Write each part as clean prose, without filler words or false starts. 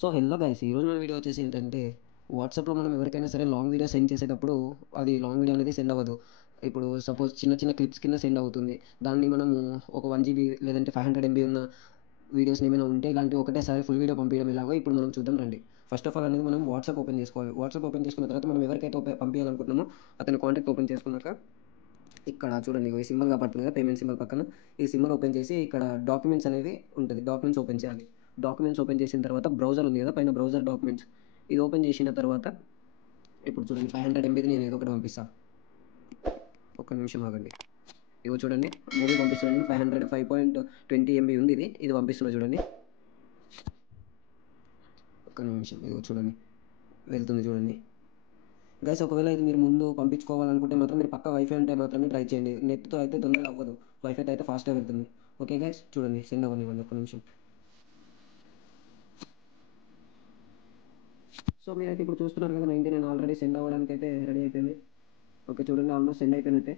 So hello guys, ఈరోజు మన video వచ్చేసి ఏంటంటే, వాట్సాప్లో మనం ఎవరికైనా సరే లాంగ్ వీడియో సెండ్ చేసేటప్పుడు అది లాంగ్ వీడియో అనేది సెండ్ అవ్వదు. ఇప్పుడు సపోజ్ చిన్న చిన్న క్లిప్స్ కింద సెండ్ అవుతుంది. దాన్ని మనము ఒక 1 GB లేదంటే 500 MB ఉన్న వీడియోస్ని ఏమైనా ఉంటే ఇలాంటి ఒకటేసారి ఫుల్ వీడియో పంపించడం ఎలాగో ఇప్పుడు మనం చూద్దాం రండి. ఫస్ట్ ఆఫ్ ఆల్ అనేది మనం వాట్సాప్ ఓపెన్ చేసుకోవాలి. వాట్సాప్ ఓపెన్ చేసుకున్న తర్వాత మనం ఎవరికైతే పంపించాలనుకుంటున్నామో అతని కాంటాక్ట్ ఓపెన్ చేసుకున్నాక ఇక్కడ చూడండి, ఈ సింబల్ కనపడుతుంది కదా, పేమెంట్ సింబల్ పక్కన ఈ సింబల్ ఓపెన్ చేసి ఇక్కడ డాక్యుమెంట్స్ అనేది ఉంటుంది. డాక్యుమెంట్స్ ఓపెన్ చేయాలి. డాక్యుమెంట్స్ ఓపెన్ చేసిన తర్వాత బ్రౌజర్ ఉంది కదా, పైన బ్రౌజర్ డాక్యుమెంట్స్ ఇది ఓపెన్ చేసిన తర్వాత ఇప్పుడు చూడండి 500 MBది నేను ఏదో ఒకటి పంపిస్తాను. ఒక్క నిమిషం ఆగండి. ఇగో చూడండి, మూవీ పంపిస్తున్నాను. 5.20 MB ఉంది. ఇది పంపిస్తున్నా చూడండి. ఒక్క నిమిషం, ఇగో చూడండి వెళ్తుంది చూడండి. గైస్, ఒకవేళ ఇది మీరు ముందు పంపించుకోవాలనుకుంటే మాత్రం మీరు పక్క వైఫై ఉంటే మాత్రమే ట్రై చేయండి. నెట్తో అయితే తొందరగా అవ్వదు, వైఫైతో అయితే ఫాస్ట్గా వెళ్తుంది. ఓకే గైస్, చూడండి సెండ్ అవ్వనివ్వండి ఒక్క నిమిషం. సో మీరైతే ఇప్పుడు చూస్తున్నారు కదా, 99 ఆల్రెడీ సెండ్ అవ్వడానికి అయితే రెడీ అయిపోయింది. ఓకే చూడండి, ఆల్మోస్ట్ సెండ్ అయిపోయినట్టే.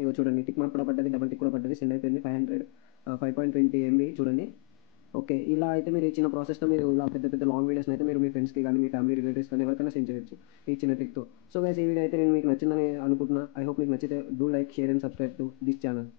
ఇగో చూడండి, టిక్ మార్క్ కూడా పడ్డది, డబల్ టిక్ కూడా పడ్డది, సెండ్ అయిపోయింది. 5.20 MB చూడండి. ఓకే, ఇలా అయితే మీరు ఇచ్చిన ప్రాసెస్తో మీరు ఇలా పెద్ద పెద్ద లాంగ్ వీడియోస్ని అయితే మీరు మీ ఫ్రెండ్స్కి కానీ మీ ఫ్యామిలీ రిలేటివ్స్ కానీ ఎవరికైనా సెండ్ చేయొచ్చు ఈ చిన్న ట్రిక్తో. సో గైస్, ఈ వీడియో అయితే నేను మీకు నచ్చిందని అనుకుంటున్నా. ఐ హోప్ మీకు నచ్చితే do like, share and subscribe to this channel.